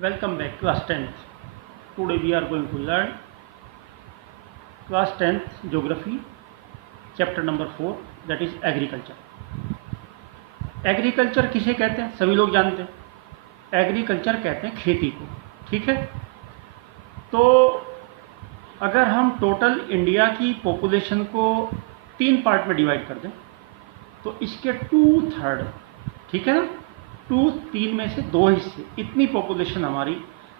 Welcome back, class 10th. Today we are going to learn class 10th geography, chapter number 4, that is agriculture. Agriculture किसे कहते हैं? सभी लोग जानते हैं। एग्रीकल्चर कहते हैं खेती को, ठीक है। तो अगर हम टोटल इंडिया की पॉपुलेशन को 3 पार्ट में डिवाइड कर दें तो इसके 2/3, ठीक है ना, 3 में से 2 हिस्से, इतनी पॉपुलेशन हमारी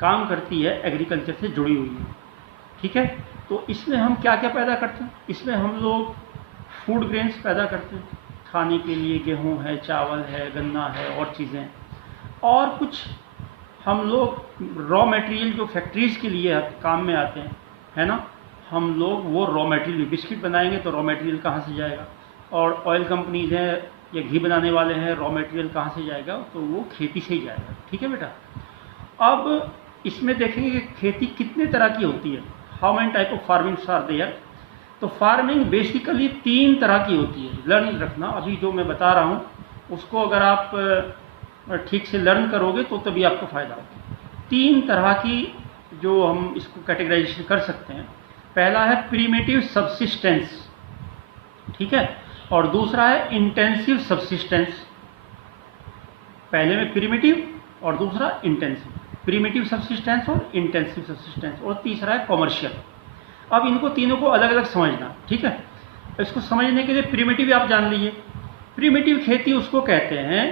काम करती है एग्रीकल्चर से जुड़ी हुई है, ठीक है। तो इसमें हम क्या क्या पैदा करते हैं? इसमें हम लोग फूड ग्रेन्स पैदा करते हैं, खाने के लिए गेहूं है, चावल है, गन्ना है और चीज़ें, और कुछ हम लोग रॉ मटेरियल जो फैक्ट्रीज़ के लिए काम में आते हैं, है ना, हम लोग वो रॉ मटेरियल, बिस्किट बनाएंगे तो रॉ मटेरियल कहाँ से जाएगा, और ऑयल कंपनीज हैं या घी बनाने वाले हैं, रॉ मटेरियल कहाँ से जाएगा, तो वो खेती से ही जाएगा, ठीक है बेटा। अब इसमें देखेंगे कि खेती कितने तरह की होती है, how many type of farmings are there. तो फार्मिंग बेसिकली 3 तरह की होती है, लर्न रखना। अभी जो मैं बता रहा हूँ उसको अगर आप ठीक से लर्न करोगे तो तभी आपको फ़ायदा होगा। 3 तरह की जो हम इसको कैटेगराइजेशन कर सकते हैं, पहला है प्रीमिटिव सब्सिस्टेंस, ठीक है, और दूसरा है इंटेंसिव सब्सिस्टेंस। पहले में प्रीमिटिव और दूसरा इंटेंसिव, प्रीमिटिव सब्सिस्टेंस और इंटेंसिव सब्सिस्टेंस, और तीसरा है कॉमर्शियल। अब इनको तीनों को अलग अलग समझना, ठीक है। इसको समझने के लिए प्रीमिटिव आप जान लीजिए। प्रीमिटिव खेती उसको कहते हैं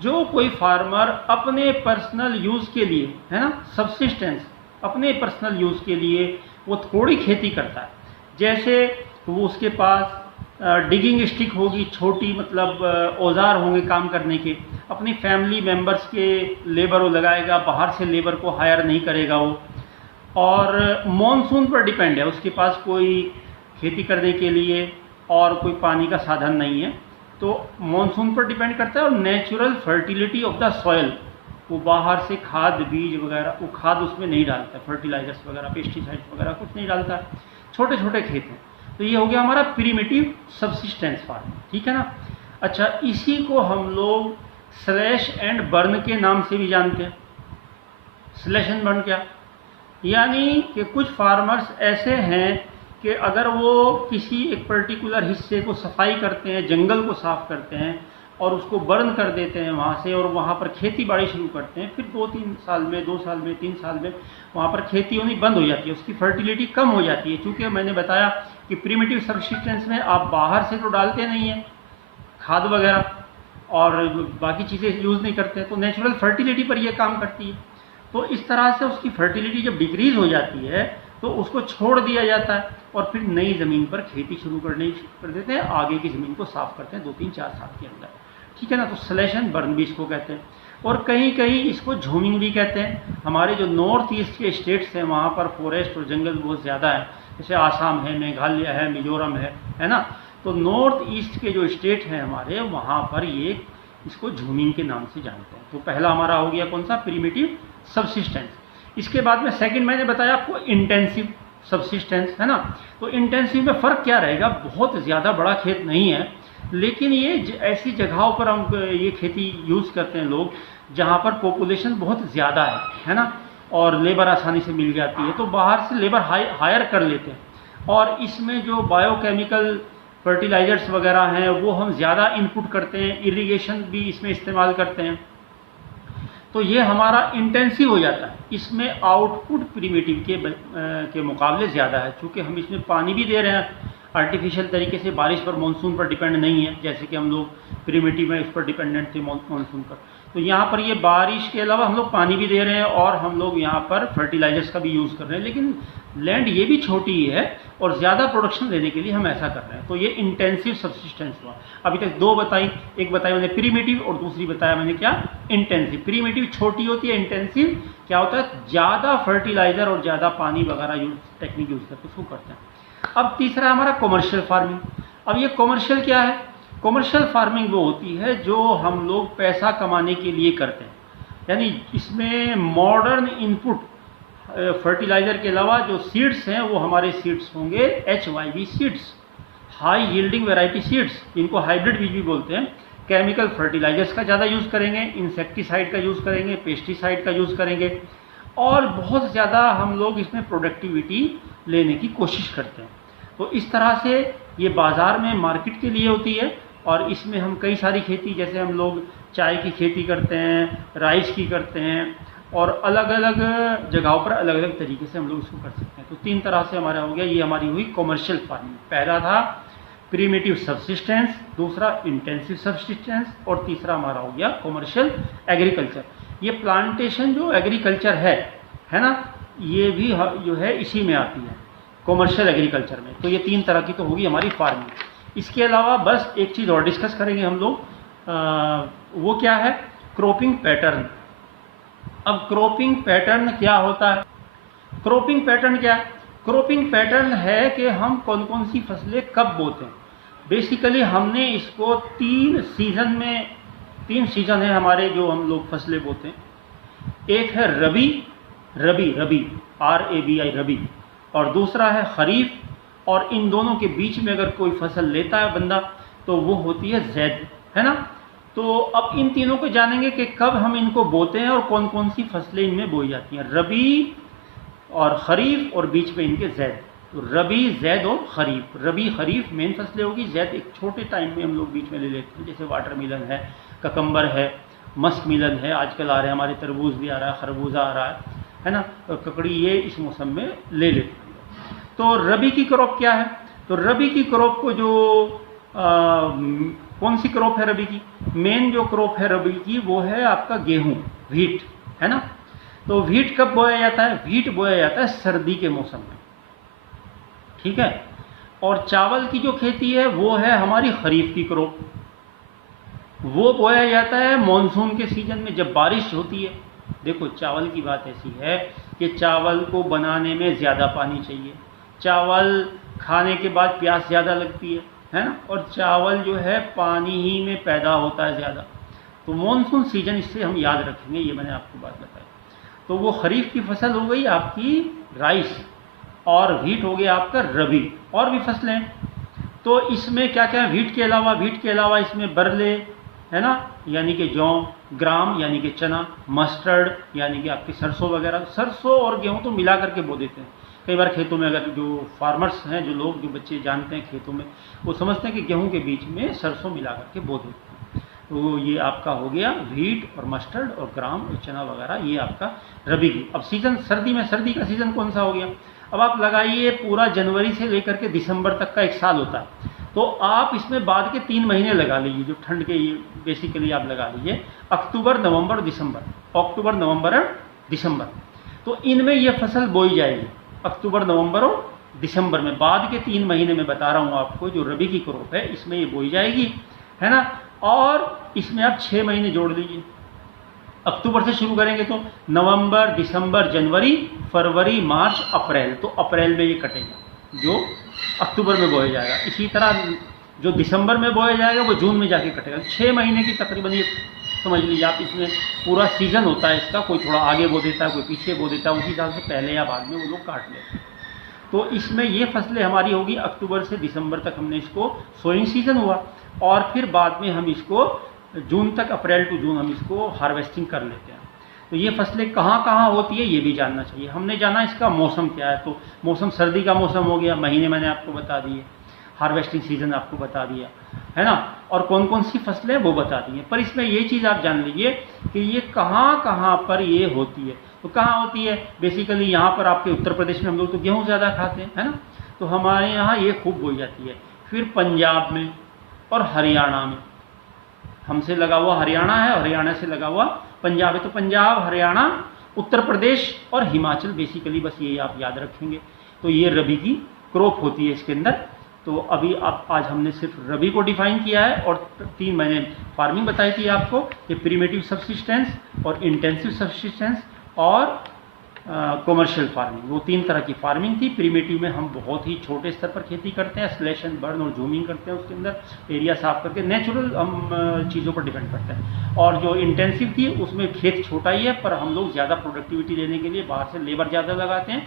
जो कोई फार्मर अपने पर्सनल यूज़ के लिए, है ना, सब्सिस्टेंस, अपने पर्सनल यूज़ के लिए वो थोड़ी खेती करता है। जैसे वो उसके पास डिगिंग स्टिक होगी छोटी, मतलब औजार होंगे काम करने के, अपनी फैमिली मेम्बर्स के लेबर वो लगाएगा, बाहर से लेबर को हायर नहीं करेगा वो, और मॉनसून पर डिपेंड है, उसके पास कोई खेती करने के लिए और कोई पानी का साधन नहीं है, तो मॉनसून पर डिपेंड करता है। और natural fertility of the soil, वो बाहर से खाद बीज वगैरह, वो खाद उसमें नहीं डालता, फर्टिलाइजर्स वगैरह, पेस्टिसाइड्स वगैरह कुछ नहीं डालता है, छोटे छोटे खेत हैं। तो ये हो गया हमारा प्रीमिटिव सब्सिस्टेंस फार्म, ठीक है ना। अच्छा, इसी को हम लोग स्लैश एंड बर्न के नाम से भी जानते हैं। स्लैश एंड बर्न क्या, यानी कि कुछ फार्मर्स ऐसे हैं कि अगर वो किसी एक पर्टिकुलर हिस्से को सफाई करते हैं, जंगल को साफ़ करते हैं और उसको बर्न कर देते हैं वहाँ से, और वहाँ पर खेती बाड़ी शुरू करते हैं, फिर 2-3 साल में, 2 साल में, 3 साल में वहाँ पर खेती होनी बंद हो जाती है, उसकी फर्टिलिटी कम हो जाती है। चूँकि मैंने बताया कि प्रीमिटिव सब्सिस्टेंस में आप बाहर से तो डालते नहीं हैं खाद वगैरह और बाकी चीज़ें यूज़ नहीं करते, तो नेचुरल फर्टिलिटी पर यह काम करती है। तो इस तरह से उसकी फर्टिलिटी जब डिक्रीज़ हो जाती है तो उसको छोड़ दिया जाता है और फिर नई ज़मीन पर खेती शुरू कर देते हैं, आगे की ज़मीन को साफ़ करते हैं 2-3-4 साल के अंदर, ठीक है ना। तो स्लैश एंड बर्न भी इसको कहते हैं, और कहीं कहीं इसको झूमिंग भी कहते हैं। हमारे जो नॉर्थ ईस्ट के स्टेट्स हैं वहाँ पर फॉरेस्ट और जंगल बहुत ज़्यादा है, जैसे आसाम है, मेघालय है, मिजोरम है ना। तो नॉर्थ ईस्ट के जो स्टेट हैं हमारे, वहाँ पर ये इसको झूमिंग के नाम से जानते हैं। तो पहला हमारा हो गया कौन सा, प्रीमिटिव सब्सिस्टेंस। इसके बाद में सेकंड मैंने बताया आपको इंटेंसिव सब्सिस्टेंस, है ना। तो इंटेंसिव में फ़र्क क्या रहेगा, बहुत ज़्यादा बड़ा खेत नहीं है, लेकिन ये ऐसी जगहों पर हम ये खेती यूज़ करते हैं लोग जहाँ पर पॉपुलेशन बहुत ज़्यादा है ना, और लेबर आसानी से मिल जाती है, तो बाहर से लेबर हायर कर लेते हैं, और इसमें जो बायोकेमिकल फर्टिलाइजर्स वगैरह हैं वो हम ज़्यादा इनपुट करते हैं, इरिगेशन भी इसमें इस्तेमाल करते हैं, तो ये हमारा इंटेंसिव हो जाता है। इसमें आउटपुट प्रीमिटिव के मुकाबले ज़्यादा है, क्योंकि हम इसमें पानी भी दे रहे हैं आर्टिफिशियल तरीके से, बारिश पर, मानसून पर डिपेंड नहीं है, जैसे कि हम लोग प्रीमिटिव में इस पर डिपेंडेंट थे मानसून पर। तो यहाँ पर ये बारिश के अलावा हम लोग पानी भी दे रहे हैं और हम लोग यहाँ पर फर्टिलाइजर्स का भी यूज़ कर रहे हैं, लेकिन लैंड ये भी छोटी ही है और ज़्यादा प्रोडक्शन देने के लिए हम ऐसा कर रहे हैं। तो ये इंटेंसिव सब्सिस्टेंस हुआ। अभी तक 2 बताई, एक बताई मैंने प्रीमिटिव और दूसरी बताया मैंने क्या, इंटेंसिव। प्रीमिटिव छोटी होती है, इंटेंसिव क्या होता है, ज़्यादा फर्टिलाइज़र और ज़्यादा पानी वगैरह टेक्निक यूज़ करके उसको करते हैं। अब तीसरा हमारा कॉमर्शियल फार्मिंग। अब ये कॉमर्शियल क्या है, कॉमर्शियल फार्मिंग वो होती है जो हम लोग पैसा कमाने के लिए करते हैं, यानी इसमें मॉडर्न इनपुट फर्टिलाइज़र के अलावा जो सीड्स हैं वो हमारे सीड्स होंगे HYV seeds, high yielding variety seeds, इनको हाइब्रिड बीज भी बोलते हैं, केमिकल फर्टिलाइजर्स का ज़्यादा यूज़ करेंगे, इंसेक्टिसाइड का यूज़ करेंगे, पेस्टिसाइड का यूज़ करेंगे, और बहुत ज़्यादा हम लोग इसमें प्रोडक्टिविटी लेने की कोशिश करते हैं। तो इस तरह से ये बाज़ार में मार्केट के लिए होती है, और इसमें हम कई सारी खेती, जैसे हम लोग चाय की खेती करते हैं, राइस की करते हैं, और अलग अलग जगहों पर अलग अलग तरीके से हम लोग इसको कर सकते हैं। तो 3 तरह से हमारा हो गया, ये हमारी हुई कॉमर्शियल फार्मिंग। पहला था प्रीमिटिव सब्सिस्टेंस, दूसरा इंटेंसिव सब्सिस्टेंस, और तीसरा हमारा हो गया कॉमर्शियल एग्रीकल्चर। ये प्लांटेशन जो एग्रीकल्चर है ना, ये भी जो है इसी में आती है, कॉमर्शियल एग्रीकल्चर में। तो ये 3 तरह की तो होगी हमारी फार्मिंग। इसके अलावा बस एक चीज़ और डिस्कस करेंगे हम लोग, वो क्या है, क्रॉपिंग पैटर्न। अब क्रॉपिंग पैटर्न क्या होता है? क्रॉपिंग पैटर्न क्या है? क्रॉपिंग पैटर्न है कि हम कौन कौन सी फसलें कब बोते हैं। बेसिकली हमने इसको 3 सीज़न है हमारे, जो हम लोग फसलें बोते हैं। एक है रबी RABI रबी, और दूसरा है खरीफ, और इन दोनों के बीच में अगर कोई फसल लेता है बंदा तो वो होती है ज़ैद, है ना। तो अब इन तीनों को जानेंगे कि कब हम इनको बोते हैं और कौन कौन सी फसलें इनमें बोई जाती हैं, रबी और खरीफ, और बीच में इनके ज़ैद। तो रबी, ज़ैद और खरीफ। रबी खरीफ मेन फसलें होगी, ज़ैद एक छोटे टाइम में हम लोग बीच में ले लेते हैं, जैसे वाटरमेलन है, ककम्बर है, मस्क मिलन है, आजकल आ रहे हैं हमारे, तरबूज भी आ रहा है, खरबूजा आ रहा है ना, और ककड़ी, ये इस मौसम में ले लेते हैं। तो रबी की क्रॉप क्या है? तो रबी की क्रॉप को जो कौन सी क्रॉप है रबी की? मेन जो क्रॉप है रबी की वो है आपका गेहूं, व्हीट, है ना। तो व्हीट कब बोया जाता है? व्हीट बोया जाता है सर्दी के मौसम में, ठीक है। और चावल की जो खेती है वो है हमारी खरीफ की क्रॉप, वो बोया जाता है मॉनसून के सीजन में, जब बारिश होती है। देखो, चावल की बात ऐसी है कि चावल को बनाने में ज़्यादा पानी चाहिए, चावल खाने के बाद प्यास ज़्यादा लगती है ना, और चावल जो है पानी ही में पैदा होता है ज़्यादा। तो मॉनसून सीजन, इससे हम याद रखेंगे, ये मैंने आपको बात बताई। तो वो खरीफ की फसल हो गई आपकी राइस, और व्हीट हो गया आपका रबी, और भी फसलें। तो इसमें क्या क्या है? व्हीट के अलावा इसमें बरले, है ना, यानी कि जौ, ग्राम यानी कि चना, मस्टर्ड यानी कि आपकी सरसों वगैरह। सरसों और गेहूं तो मिला करके बो देते हैं कई बार खेतों में। अगर जो फार्मर्स हैं, जो लोग, जो बच्चे जानते हैं खेतों में, वो समझते हैं कि गेहूं के बीच में सरसों मिला करके बो देते हैं। तो ये आपका हो गया व्हीट और मस्टर्ड और ग्राम और चना वगैरह, ये आपका रबी की। अब सीजन सर्दी में, सर्दी का सीजन कौन सा हो गया? अब आप लगाइए, पूरा जनवरी से लेकर के दिसंबर तक का एक साल होता है, तो आप इसमें बाद के 3 महीने लगा लीजिए, जो ठंड के, ये बेसिकली आप लगा लीजिए अक्टूबर, नवंबर, दिसंबर, अक्टूबर, नवंबर और दिसंबर। तो इनमें ये फसल बोई जाएगी अक्टूबर, नवंबर और दिसंबर में। बाद के 3 महीने में बता रहा हूँ आपको, जो रबी की क्रॉप है इसमें ये बोई जाएगी, है ना। और इसमें आप 6 महीने जोड़ लीजिए, अक्टूबर से शुरू करेंगे तो नवंबर, दिसंबर, जनवरी, फरवरी, मार्च, अप्रैल। तो अप्रैल में ये कटेगा जो अक्टूबर में बोया जाएगा। इसी तरह जो दिसंबर में बोया जाएगा वो जून में जाके कटेगा। 6 महीने की तकरीबन ये समझ लीजिए आप, इसमें पूरा सीजन होता है इसका। कोई थोड़ा आगे बो देता है, कोई पीछे बो देता है, उसी हिसाब से पहले या बाद में वो लोग काट लेते हैं। तो इसमें ये फसलें हमारी होगी अक्टूबर से दिसंबर तक, हमने इसको सोइंग सीजन हुआ, और फिर बाद में हम इसको जून तक, अप्रैल टू जून हम इसको हार्वेस्टिंग कर लेते हैं। तो ये फसलें कहाँ कहाँ होती है ये भी जानना चाहिए। हमने जाना इसका मौसम क्या है, तो मौसम सर्दी का मौसम हो गया, महीने मैंने आपको बता दिए, हार्वेस्टिंग सीजन आपको बता दिया, है ना, और कौन कौन सी फसलें वो बता दी हैं। पर इसमें ये चीज़ आप जान लीजिए कि ये कहाँ कहाँ पर ये होती है। तो कहाँ होती है? बेसिकली यहाँ पर आपके उत्तर प्रदेश में हम लोग तो गेहूँ ज़्यादा खाते हैं, है ना, तो हमारे यहाँ ये खूब बोई जाती है। फिर पंजाब में और हरियाणा में, हमसे लगा हुआ हरियाणा है, हरियाणा से लगा हुआ पंजाब है। तो पंजाब, हरियाणा, उत्तर प्रदेश और हिमाचल, बेसिकली बस ये आप याद रखेंगे। तो ये रबी की क्रॉप होती है इसके अंदर। तो अभी आज हमने सिर्फ रबी को डिफाइन किया है, और 3 महीने फार्मिंग बताई थी आपको, कि प्रीमेटिव सब्सिस्टेंस और इंटेंसिव सब्सिस्टेंस और कॉमर्शियल फार्मिंग, वो 3 तरह की फार्मिंग थी। प्रीमेटिव में हम बहुत ही छोटे स्तर पर खेती करते हैं, स्लैश एंड बर्न और जूमिंग करते हैं, उसके अंदर एरिया साफ करके नेचुरल हम चीज़ों पर डिपेंड करते हैं। और जो इंटेंसिव थी उसमें खेत छोटा ही है, पर हम लोग ज़्यादा प्रोडक्टिविटी लेने के लिए बाहर से लेबर ज़्यादा लगाते हैं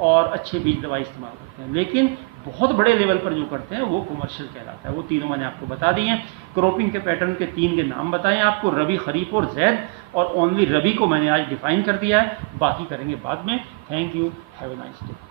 और अच्छे बीज दवाई इस्तेमाल करते हैं। लेकिन बहुत बड़े लेवल पर जो करते हैं वो कमर्शियल कहलाता है। वो तीनों मैंने आपको बता दिए हैं। क्रॉपिंग के पैटर्न के 3 के नाम बताएं आपको, रबी, खरीफ और जैद, और ओनली रबी को मैंने आज डिफाइन कर दिया है, बाकी करेंगे बाद में। Thank you, have a nice day.